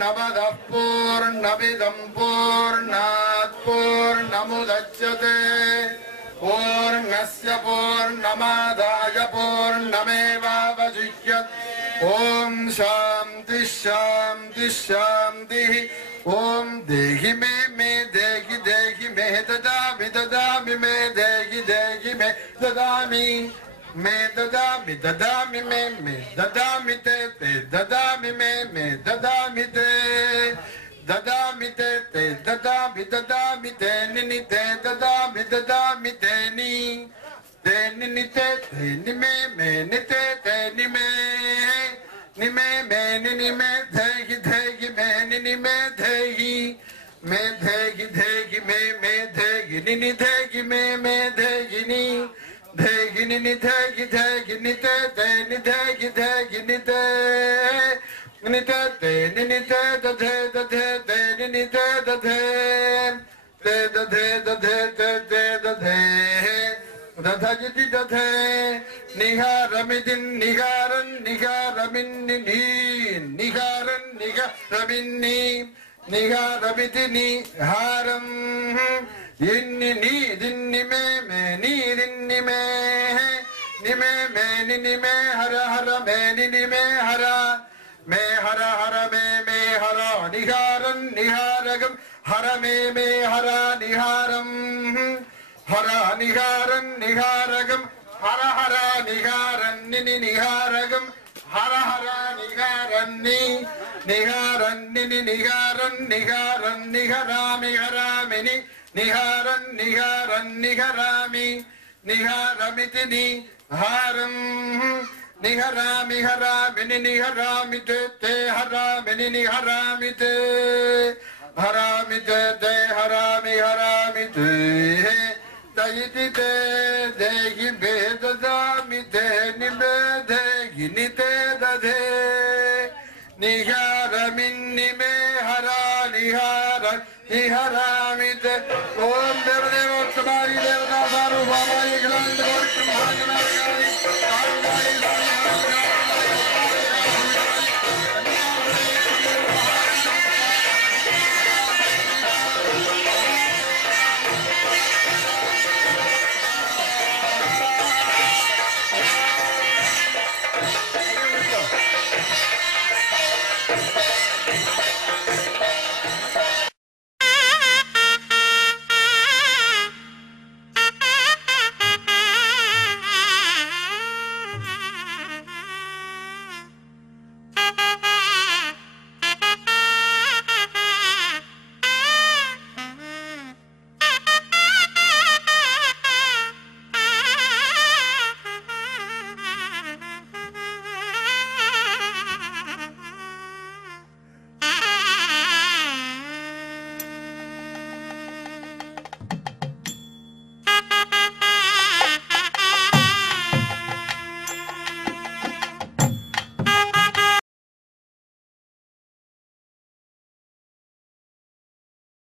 पूर्णमदः पूर्णमिदं पूर्णात् पूर्णमुदच्यते पूर्णस्य पूर्णमादाय पूर्णमेवावशिष्यते ओम शांति शांति शांति ओम देहि मे देहि देहि मे ददामि मे देहि देहि मे ददामि मे ददामि ते ददामि मे ददामि ते ददामि ते ददामि ते निनि ते ददामि ते नि तेनि निते निमे मे निते तेनि मे निमे मे निनि मे धेहि धेहि मे निनि मे धेहि मे धेहि धेहि मे धेहि निनि धेहि मे धेहि नि धेहि निनि धेहि धेहि निते तेनि धेहि धेहि निते निते तेनि निते दधे दधे तेनि निते दधे ते दधे दधे ते दधे दधजति दधे निहारमिदिन निहारन निहारमिन्नि निहारन निहारमिन्नि निहारमिति निहारम इन्नि दिन्नि मे दिन्नि मे निमे मे निनि मे हर हर मे निनि मे हर मे हर निहारन निहारगम हर मे हर निहारम हरा निहारन निहारगम हर हर निहारन निनि निहारगम हर हर निहारन निहारन निनि निहारन निहारन निहरामि हरामि निहारन निहारन निहरामि निहारमिति निहारम निहरामि हरामि निहरामि ते हरामि निहरामि ते हरामि ते हरामि हरामि ते दयिति ते देहि भेददामि ते निमे देहि निते दधे निहारमिन्नि मे हरा निहार निहरामि ते ओम देवदेवोत्तमाय देवता सार्वभौमाय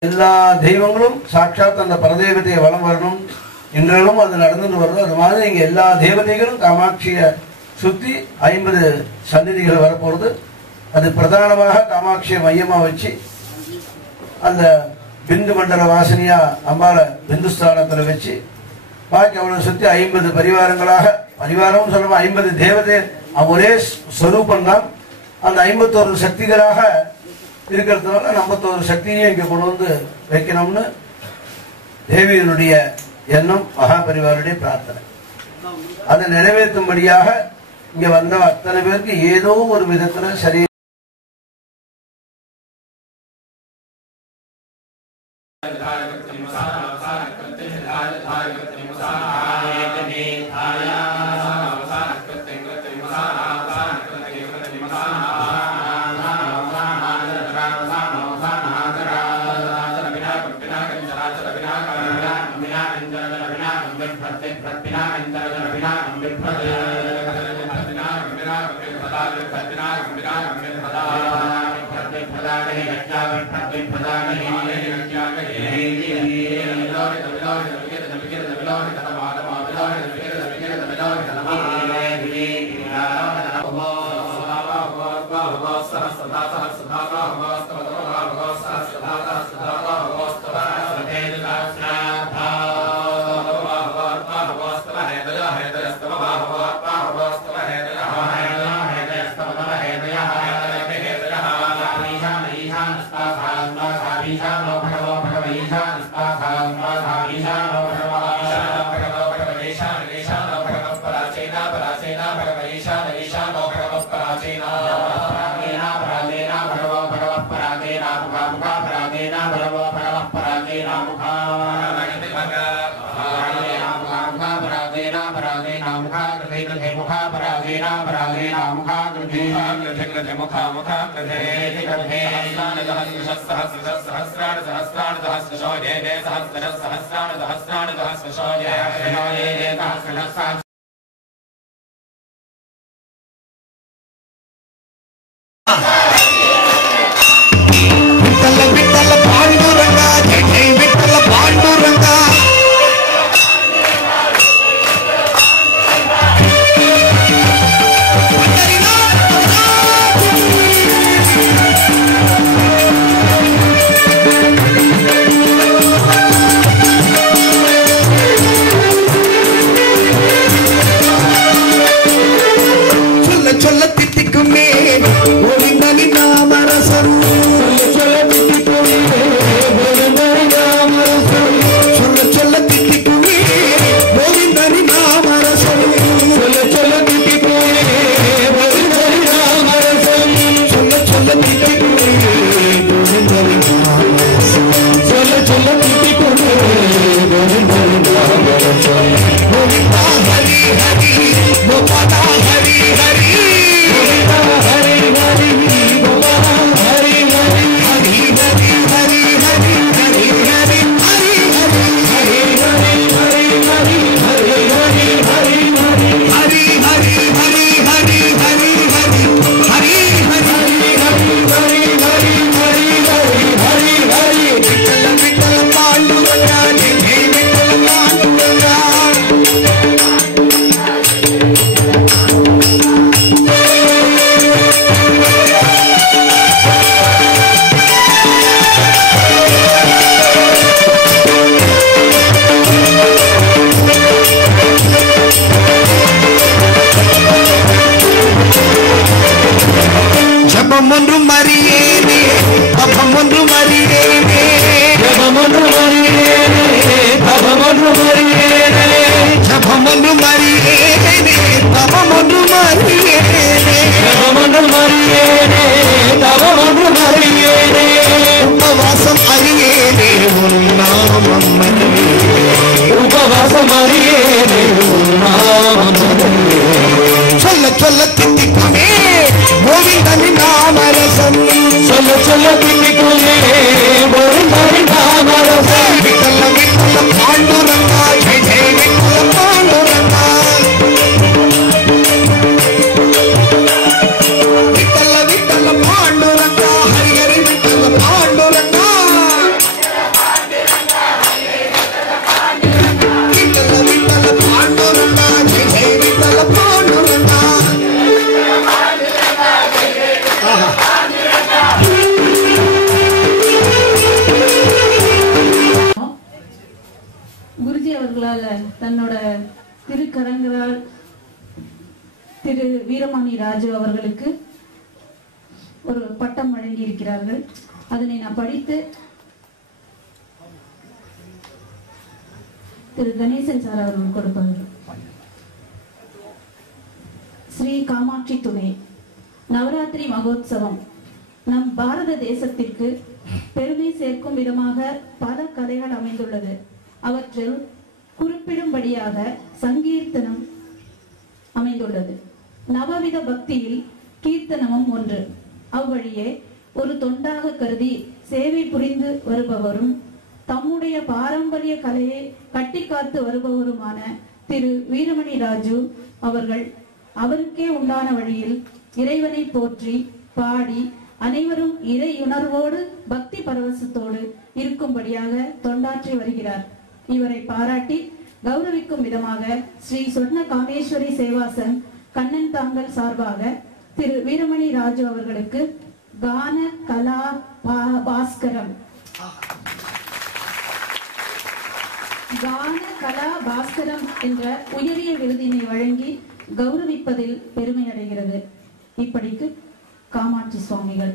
எல்லா தெய்வங்களும் சாட்சாத் அந்த பரதேவதையை வலம் வரணும் இன்றும் அது நடந்துட்டு வருது. அது மாதிரி இங்க எல்லா தேவதைகளும் காமாட்சியை சுத்தி 50 சந்நிதிகள் வரப்போறது. அது பிரதானமாக காமாட்சியை மையமா வச்சு அந்த பிந்து மண்டல வாசனியா அம்பால பிந்துஸ்தானத்துல வச்சு பாக்கி அவளை சுத்தி 50 பரிவாரங்களாக பரிவாரம் சொல்லுவோம் 50 தேவதை ஒரே ஸ்வரூபம் தான். அந்த 51 சக்திகளாக இருக்கிறதுனால 51 சக்தியை இங்க கொண்டு வந்து வைக்கணும்னு தேவியனுடைய எண்ணம், மகாபரிவாருடைய பிரார்த்தனை. அதை நிறைவேற்றும்படியாக இங்க வந்த அத்தனை பேருக்கு ஏதோ ஒரு விதத்துல சரி ईशानो भगवो भगवईशानस्तासां पासा ईशानो भगवईशानो भगवः पराचेना भगवईशानो भगवः पराचेना पराधेना भगवो भगवः पराधेना मुखा पराधेना भगवो भगवः पराधेना मुखा पराधेना मुखा कृते मुखा पराधेना मुखा कृते मुखा कृते सहस्राणि தன்னோட திருக்கரங்களால் திரு வீரமணி ராஜு அவர்களுக்கு ஒரு பட்டம் வழங்கி இருக்கிறார்கள். அதனை நான் படித்து திரு கணேசன் சார் அவர்கள் கொடுப்பார்கள். ஸ்ரீ காமாட்சி துணை நவராத்திரி மகோத்சவம் நம் பாரத தேசத்திற்கு பெருமை சேர்க்கும் விதமாக பல கதைகள் அமைந்துள்ளது. அவற்றில் குறிப்பிடும்படியாக சங்கீர்த்தனம் அமைந்துள்ளது. நவவித பக்தியில் கீர்த்தனமும் ஒன்று. அவ்வழியே ஒரு தொண்டாக கருதி சேவை புரிந்து வருபவரும் தம்முடைய பாரம்பரிய கலையை கட்டி காத்து வருபவருமான திரு வீரமணி ராஜு அவர்கள் அவருக்கே உண்டான வழியில் இறைவனை போற்றி பாடி அனைவரும் இறையுணர்வோடு பக்தி பரவசத்தோடு இருக்கும்படியாக தொண்டாற்றி வருகிறார். இவரை பாராட்டி கௌரவிக்கும் விதமாக ஸ்ரீ சொர்ண காமேஸ்வரி சேவாசன் கண்ணன் தாங்கல் சார்பாக திரு வீரமணி ராஜு அவர்களுக்கு கான கலா பாஸ்கரம் கான கலா பாஸ்கரம் என்ற உயரிய விருதினை வழங்கி கௌரவிப்பதில் பெருமை அடைகிறது. இப்படிக்கு காமாட்சி சுவாமிகள்.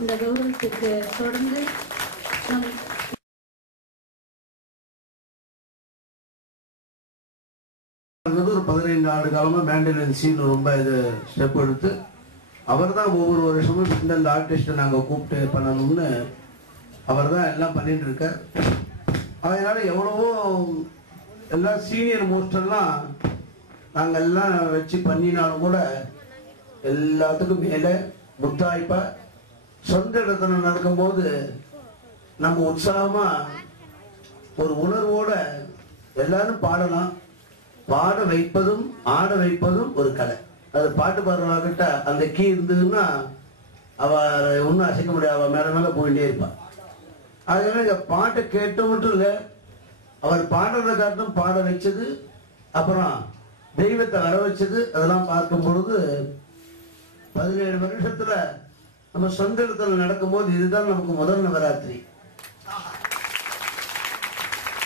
இந்த கௌரவத்திற்கு தொடர்ந்து நம் ஒரு 15 ஆண்டு காலமா மேண்டலின் சீன் ரொம்ப இது ஸ்டெப் எடுத்து அவர் தான் ஒவ்வொரு வருஷமும் இந்தந்த ஆர்டிஸ்ட்டை நாங்கள் கூப்பிட்டு பண்ணணும்னு அவர் தான் எல்லாம் பண்ணிட்டு இருக்கார். அதனால எவ்வளவோ எல்லாம் சீனியர் மோஸ்டெல்லாம் நாங்கள் எல்லாம் வச்சு பண்ணினாலும் கூட எல்லாத்துக்கும் மேலே முத்தாய்ப்பா சொந்த இடத்துல நடக்கும்போது நம்ம உற்சாகமா ஒரு உணர்வோட எல்லாரும் பாடலாம். பாட வைப்பதும் ஆட வைப்பதும் ஒரு கலை. அது பாட்டு பாடுறவங்கிட்ட அந்த கீ இருந்ததுன்னா அவர் ஒன்றும் அசைக்க முடியாது, அவ மேல மேல போயிட்டே இருப்பான். அதனால இந்த பாட்டை கேட்டு மட்டும் இல்லை, அவர் பாடுறதை காட்டும் பாட வச்சது, அப்புறம் தெய்வத்தை வர வச்சது, அதெல்லாம் பார்க்கும் பொழுது 17 வருஷத்துல நம்ம சொந்த இடத்துல நடக்கும்போது இதுதான் நமக்கு முதல் நவராத்திரி.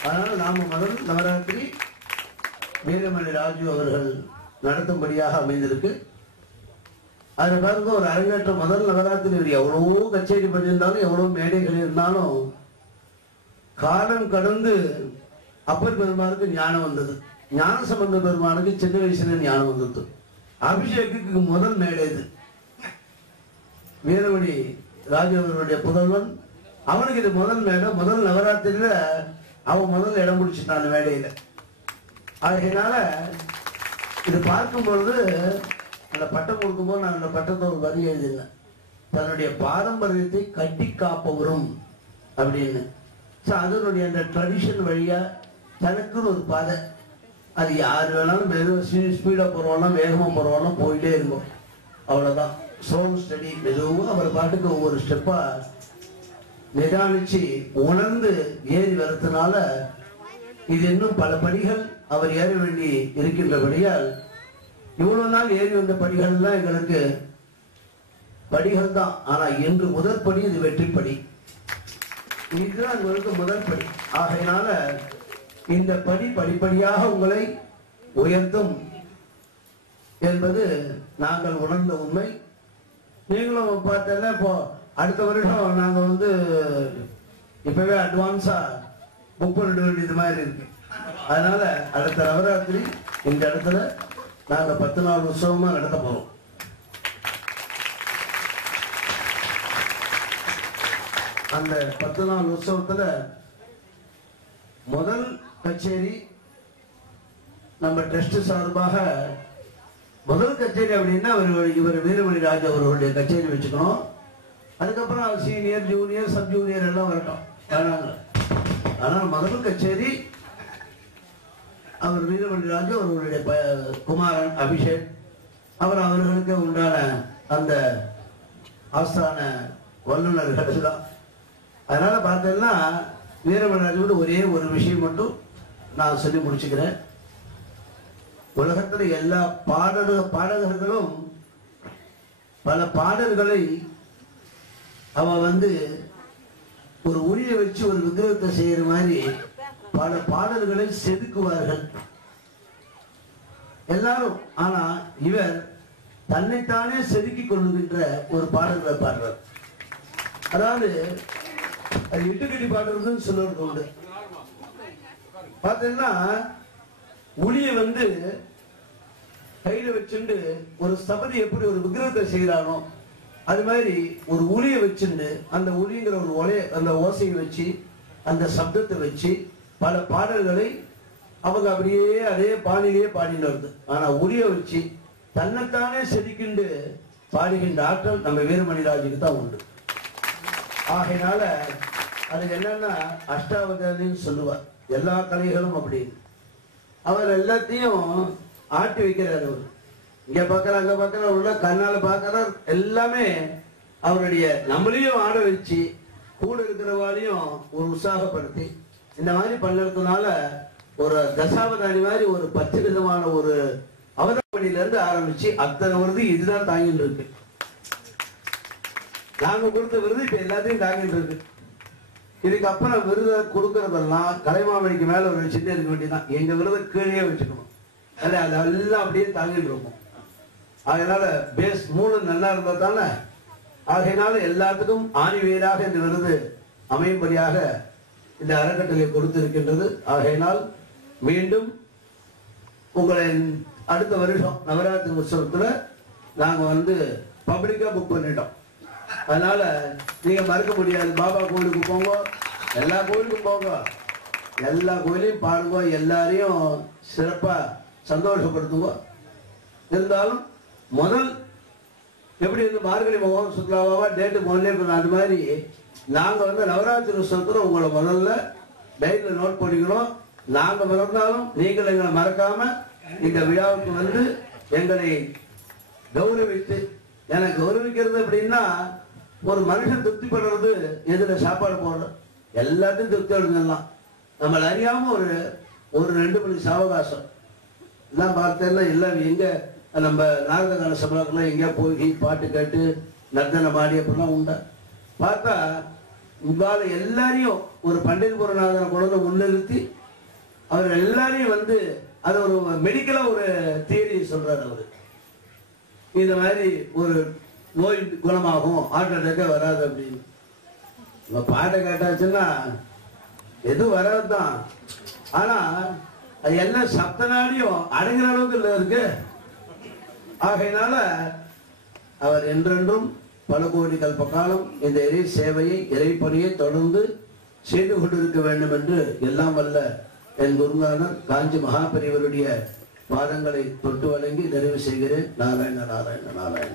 அதனால நாம முதல் நவராத்திரி வீரமணி ராஜு அவர்கள் நடத்தும்படியாக அமைந்திருக்கு. அதுல பாருங்க, ஒரு அரங்கேற்றம் முதல் நவராத்திரி எவ்வளவோ கச்சேரி பண்ணியிருந்தாலும் எவ்வளவு மேடைகள் இருந்தாலும் காலம் கடந்து அப்பர் பெருமானுக்கு ஞானம் வந்தது, ஞான சம்பந்த பெருமானுக்கு சின்ன வயசுல ஞானம் வந்தது. அபிஷேகத்துக்கு முதல் மேடை இது. வீரமணி ராஜு அவர்களுடைய புதல்வன், அவனுக்கு இது முதல் மேடை. முதல் நவராத்திரியில அவன் முதல் இடம் பிடிச்சிட்டான் மேடையில. அதனால இது பார்க்கும் பொழுது அந்த பட்டம் கொடுக்கும்போது நான் அந்த பட்டத்தை ஒரு வரி எழுதினேன், தன்னுடைய பாரம்பரியத்தை கட்டி காப்பவரும் அப்படின்னு. அதனுடைய அந்த ட்ரெடிஷன் வழியா தனக்குன்னு ஒரு பாதை, அது யாரு வேணாலும் மெதுவாக ஸ்பீடா போறவெல்லாம் வேகமா போறவெல்லாம் போயிட்டே இருக்கும், அவ்வளவுதான். ஸ்லோ ஸ்டடி, மெதுவாக அவர் பாட்டுக்கு ஒவ்வொரு ஸ்டெப்பா நிதானிச்சு உணர்ந்து ஏறி வரதுனால இது இன்னும் பல படிகள் அவர் ஏற வேண்டி இருக்கின்றபடியால் இவ்வளவு நாள் ஏறி வந்த படிகள் எல்லாம் எங்களுக்கு படிகள் தான். ஆனா இன்று முதல் படி இது வெற்றிப்படி, இதுதான் உங்களுக்கு முதல் படி. ஆகையினால இந்த படி படிப்படியாக உங்களை உயர்த்தும் என்பது நாங்கள் உணர்ந்த உண்மை. நீங்களும் பார்த்தல, இப்போ அடுத்த வருஷம் நாங்க இப்பவே அட்வான்ஸா புக் பண்ணிட வேண்டியது மாதிரி இருக்கு. அதனால அடுத்த நவராத்திரி இந்த இடத்துல நாங்க 10 நாள் உற்சவமா நடத்த போறோம். அந்த 10 நாள் உற்சவத்துல முதல் கச்சேரி நம்ம ட்ரஸ்ட் சார்பாக முதல் கச்சேரி அப்படின்னா இவர் வீரமணி ராஜு அவர்களுடைய கச்சேரி வச்சுக்கணும். அதுக்கப்புறம் சீனியர் ஜூனியர் சப் ஜூனியர் எல்லாம் வரட்டும். ஆனால் முதல் கச்சேரி அவர் வீரமணி ராஜு அவர்களுடைய குமாரன் அபிஷேக் அவர்களுக்கு உண்டான அந்த ஆஸ்தான வல்லுநர்கள் தான். அதனால பார்த்தீங்கன்னா வீரமணி ராஜு ஒரே ஒரு விஷயம் மட்டும் நான் சொல்லி முடிச்சுக்கிறேன். உலகத்துல எல்லா பாடகர்களும் பல பாடல்களை அவ ஒரு உரிய வச்சு ஒரு விக்கிரகத்தை செய்யற மாதிரி பல பாடல்களை செதுக்குவார்கள் எல்லாரும். ஆனா இவர் தன்னைத்தானே செதுக்கிக் கொள்ளுகின்ற ஒரு பாடல்களை பாடுறார். அதாவது அது இட்டுக்கட்டி பாடுறதுன்னு சொல்றது உண்டு. பாத்தீங்கன்னா ஒளிய கையில வச்சுண்டு ஒரு சபதி எப்படி ஒரு விக்கிரகத்தை செய்யறானோ அது மாதிரி ஒரு ஒளியை வச்சுண்டு அந்த ஒளிங்கிற ஒரு அந்த ஓசையை வச்சு அந்த சப்தத்தை வச்சு பல பாடல்களை அவங்க அப்படியே அதே பாணியிலேயே பாடிட்டு வருது. ஆனா ஒளியை வச்சு தன்னைத்தானே செதுக்கிண்டு பாடுகின்ற ஆற்றல் நம்ம வீரமணி ராஜுக்கு தான் உண்டு. ஆகையினால அதுக்கு என்னன்னா அஷ்டாவதானின்னு சொல்லுவார். எல்லா கலைகளும் அப்படின்னு அவர் எல்லாத்தையும் ஆட்டி வைக்கிறார். அவர் இங்க பாக்குற அங்க பாக்குற உள்ள கண்ணால பாக்குறார். எல்லாமே அவருடைய நம்மளையும் ஆட வச்சு கூட இருக்கிறவாளையும் ஒரு உற்சாகப்படுத்தி இந்த மாதிரி பண்ணதுனால ஒரு தசாவதானி மாதிரி ஒரு 10 விதமான ஒரு அவதானில இருந்து ஆரம்பிச்சு அத்தனை விருது இதுதான் தாங்கிட்டு இருக்கு. நாங்க கொடுத்த விருது இப்ப எல்லாத்தையும் தாங்கிட்டு இருக்கு. இதுக்கு அப்புறம் விருதை கொடுக்கறதெல்லாம் கலைமாமணிக்கு மேல ஒரு வச்சுட்டே இருக்க வேண்டியதான். எங்க விருதை கீழே வச்சுக்கணும், அதெல்லாம் அப்படியே தாங்கிட்டு இருக்கும். அதனால பேஸ் 3 நல்லா இருந்தா தானே ஆகையினால எல்லாத்துக்கும் ஆணிவேராக இந்த விருது அமையும்படியாக இந்த அறக்கட்டளை கொடுத்திருக்கின்றது. ஆகையினால் மீண்டும் உங்களை அடுத்த வருஷம் நவராத்திரி உற்சவத்துல நாங்க பப்ளிக்கா புக் பண்ணிட்டோம். அதனால நீங்க மறக்க முடியாது. பாபா கோயிலுக்கு போங்க, எல்லா கோயிலுக்கும் போங்க, எல்லா கோயிலையும் பாருங்க, எல்லாரையும் சிறப்பா சந்தோஷப்படுத்துங்க. இருந்தாலும் முதல் எப்படி மார்கழி மகோத்சவ சுற்றுலாவா டேட்டு முதல்ல அது மாதிரி நாங்க நவராத்திரி உற்சவத்துல உங்களை முதல்ல டைரியில நோட் பண்ணிக்கணும். நாங்க மறந்தாலும் நீங்கள் எங்களை மறக்காம இந்த விழாவுக்கு எங்களை கௌரவித்து, எனக்கு கௌரவிக்கிறது அப்படின்னா ஒரு மனுஷன் திருப்திப்படுறது எதுல சாப்பாடு போடுற எல்லாத்தையும் திருப்தி அடைஞ்சிடலாம். நம்மள அறியாம ஒரு 2 மணி சாவகாசம் எல்லாம் பார்த்தேன்னா எல்லாம் எங்க நம்ம நாரதகான சபைக்கெல்லாம் எங்கேயா போய் பாட்டு கேட்டு நர்த்தனம் ஆடி அப்படிலாம் உண்டா பார்த்தா இவ்வாறு எல்லாரையும் ஒரு பண்டிதபுரநாதனை கொண்டு முன்னிறுத்தி அவர் எல்லாரையும் அது ஒரு மெடிக்கலா ஒரு தியரி சொல்றாரு. அவரு இந்த மாதிரி ஒரு நோய் குணமாகும், ஹார்ட் அட்டாக்கே வராது அப்படின்னு. நம்ம பாட்டை கேட்டாச்சுன்னா எதுவும் வராதுதான். ஆனா அது எல்லாம் சப்த நாடியும் அடங்குற அளவுக்கு இல்லை இருக்கு. ஆகையினால அவர் என்றென்றும் பல கோடி கல்ப காலம் இந்த இறை சேவையை இறைப்பணியை தொடர்ந்து செய்து கொண்டிருக்க வேண்டும் என்று எல்லாம் வல்ல என் குருநாதர் காஞ்சி மகாபெரியவருடைய பாதங்களை தொட்டு வழங்கி நிறைவு செய்கிறேன். நாராயண நாராயண நாராயண.